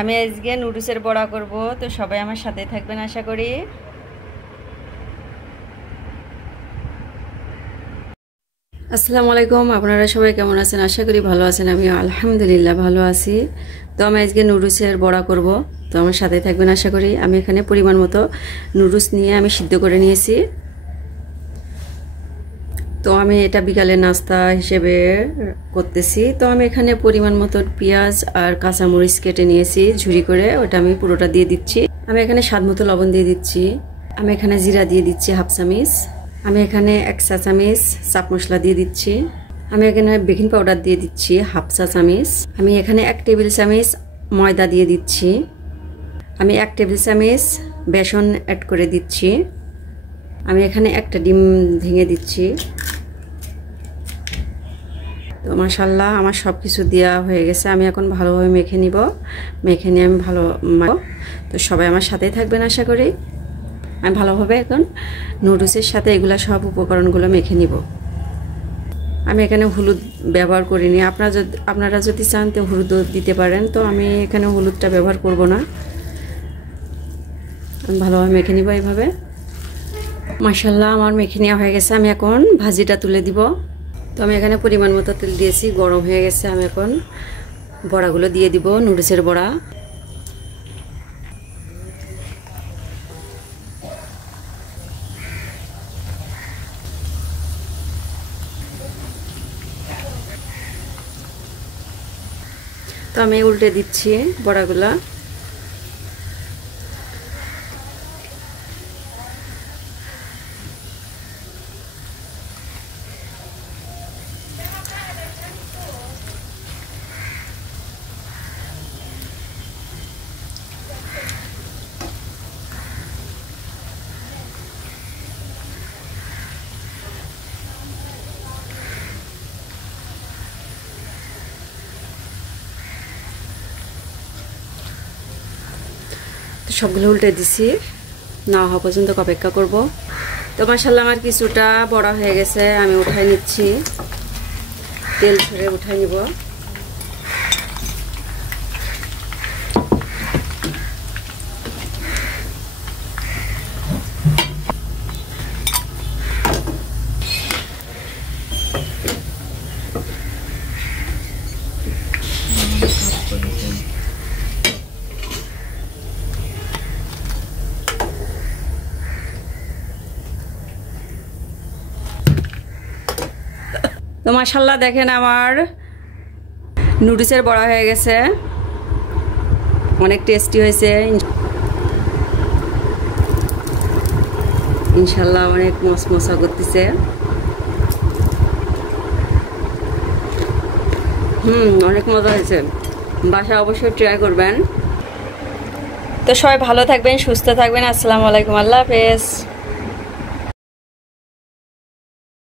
আমি আজকে নুডলসের বড়া করব, তো সবাই আমার সাথে থাকবেন আশা করি। আসসালামু আলাইকুম, আপনারা সবাই কেমন আছেন? আশা করি ভালো আছেন। আমি আলহামদুলিল্লাহ ভালো আছি। তো আমি আজকে নুডলসের বড়া করব, তো আমার সাথে থাকবেন আশা করি। আমি এখানে পরিমাণ মতো নুডলস নিয়ে আমি সিদ্ধ করে নিয়েছি। তো আমি এটা বিকালের নাস্তা হিসেবে করতেছি। তো আমি এখানে পরিমাণ মতো পেঁয়াজ আর কাঁচামরিচ কেটে নিয়েছি ঝুরি করে, ওটা আমি পুরোটা দিয়ে দিচ্ছি। আমি এখানে স্বাদ মতো লবণ দিয়ে দিচ্ছি। আমি এখানে জিরা দিয়ে দিচ্ছি হাফ চামচ। আমি এখানে 1 চা চামচ চাপ মশলা দিয়ে দিচ্ছি। আমি এখানে বেকিং পাউডার দিয়ে দিচ্ছি হাফ চা চামচ। আমি এখানে 1 টেবিল চামচ ময়দা দিয়ে দিচ্ছি। আমি 1 টেবিল চামচ বেসন অ্যাড করে দিচ্ছি। আমি এখানে একটা ডিম ভেঙে দিচ্ছি। তো মাশাআল্লাহ আমার সব কিছু দেওয়া হয়ে গেছে। আমি এখন ভালোভাবে মেখে নিব। মেখে নিয়ে আমি ভালো তো সবাই আমার সাথেই থাকবেন আশা করি। আমি ভালোভাবে এখন নুডলসের সাথে এগুলা সব উপকরণগুলো মেখে নিব। আমি এখানে হলুদ ব্যবহার করিনি। আপনারা যদি চান তো হলুদ দিতে পারেন, তো আমি এখানে হলুদটা ব্যবহার করব না। আমি ভালোভাবে মেখে নিব এইভাবে। মাশাআল্লাহ আমার মেখে নেওয়া হয়ে গেছে। আমি এখন ভাজিটা তুলে দিব। তো আমি এখানে পরিমাণ মতো তেল দিয়েছি, গরম হয়ে গেছে। আমি এখন বড়াগুলো দিয়ে দিব, নুডলসের বড়া। তো আমি উল্টে দিচ্ছি বড়াগুলা। তো সবগুলো উল্টে দিছি, না হওয়া পর্যন্ত অপেক্ষা করব। তো মাশাআল্লাহ আমার কিছুটা বড়া হয়ে গেছে, আমি উঠাই নিচ্ছি। তেল ছেড়ে উঠাই নিব। তো মাশাআল্লাহ দেখেন আমার নুডলসের বড়া হয়ে গেছে, অনেক টেস্টি হয়েছে ইনশাআল্লাহ। অনেক মশমশা করতেছে। অনেক মজা হয়েছে। বাসায় অবশ্যই ট্রাই করবেন। তো সবাই ভালো থাকবেন, সুস্থ থাকবেন। আসসালামু আলাইকুম, আল্লাহ হাফেজ।